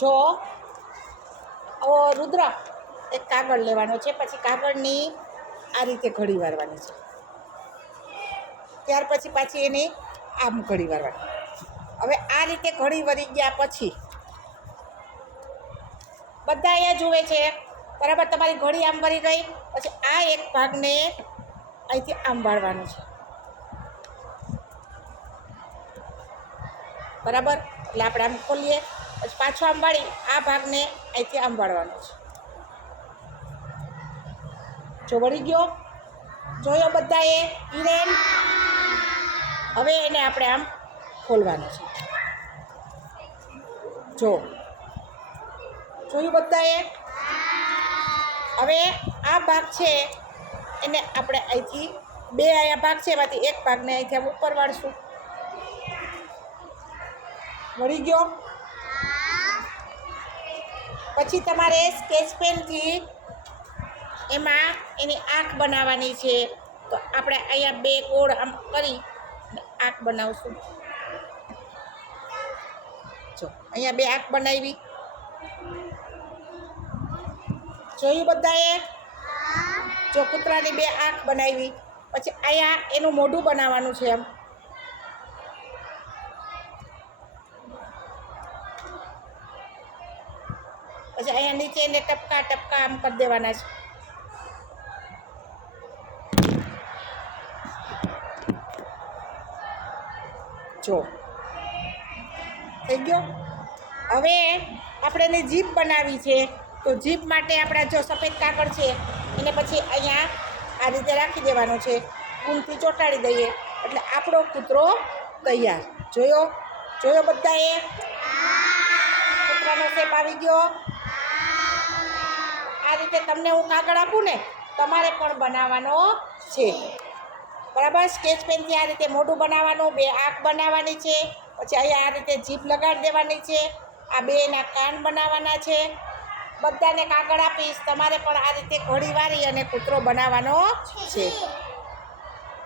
જો રુદ્ર, એક કાગળ લેવાનો છે, પછી કાગળની આ રીતે ઘડી વારવાની છે. ત્યાર પછી પાછી એની આમ ઘડી વારવાની. હવે આ રીતે ઘડી વળી ગયા પછી બધા અહીંયા જુએ છે, બરાબર, તમારી ઘડી આમ વળી ગઈ, પછી આ એક ભાગને અહીંથી આમ વાળવાનું છે. બરાબર? એટલે આપણે આમ ખોલીએ. પછી પાછો આમ આ ભાગને અહીંથી આમ છે. જો વળી ગયો, જોયો બધાએ, હિરેન. હવે એને આપણે આમ ખોલવાનું છે. જો, જોયું બધાએ? હવે આ ભાગ છે, એને આપણે અહીંથી બે અહીંયા ભાગ છે, એમાંથી એક ભાગને અહીંથી આમ ઉપર વાળશું. વળી ગયો. પછી તમારે સ્કેચ પેનથી એમાં એની આંખ બનાવવાની છે. તો આપણે અહીંયા બે ગોળ આમ કરી આંખ બનાવશું. જો, અહીંયા બે આંખ બનાવી. જોયું બધાએ? જો કૂતરાની બે આંખ બનાવી. પછી અહીંયા એનું મોઢું બનાવવાનું છે એમ પછી અહીંયા નીચે એને ટપકા ટપકા આમ કરી દેવાના છે. જો. થઈ ગયો? હવે આપણે એને જીપ બનાવી છે. તો જીપ માટે આપણા જો સફેદ કાગળ છે, એને પછી અહીંયા આ રીતે રાખી દેવાનો છે. ઊનથી ચોંટાડી દઈએ. એટલે આપણો કૂતરો તૈયાર. જોયો? જોયો બધાએ? કૂતરાનો શેપ આવી ગયો. આ રીતે તમને હું કાગળ આપું ને, તમારે પણ બનાવવાનો છે. બરાબર? સ્કેચ પેનથી આ રીતે મોઢું બનાવવાનું, બે આંખ બનાવવાની છે, પછી અહીંયા આ રીતે જીભ લગાડી દેવાની છે, આ બે એના કાન બનાવવાના છે. બધાને કાગળ આપીશ, તમારે પણ આ રીતે ઘડી વારી અને કૂતરો બનાવવાનો છે.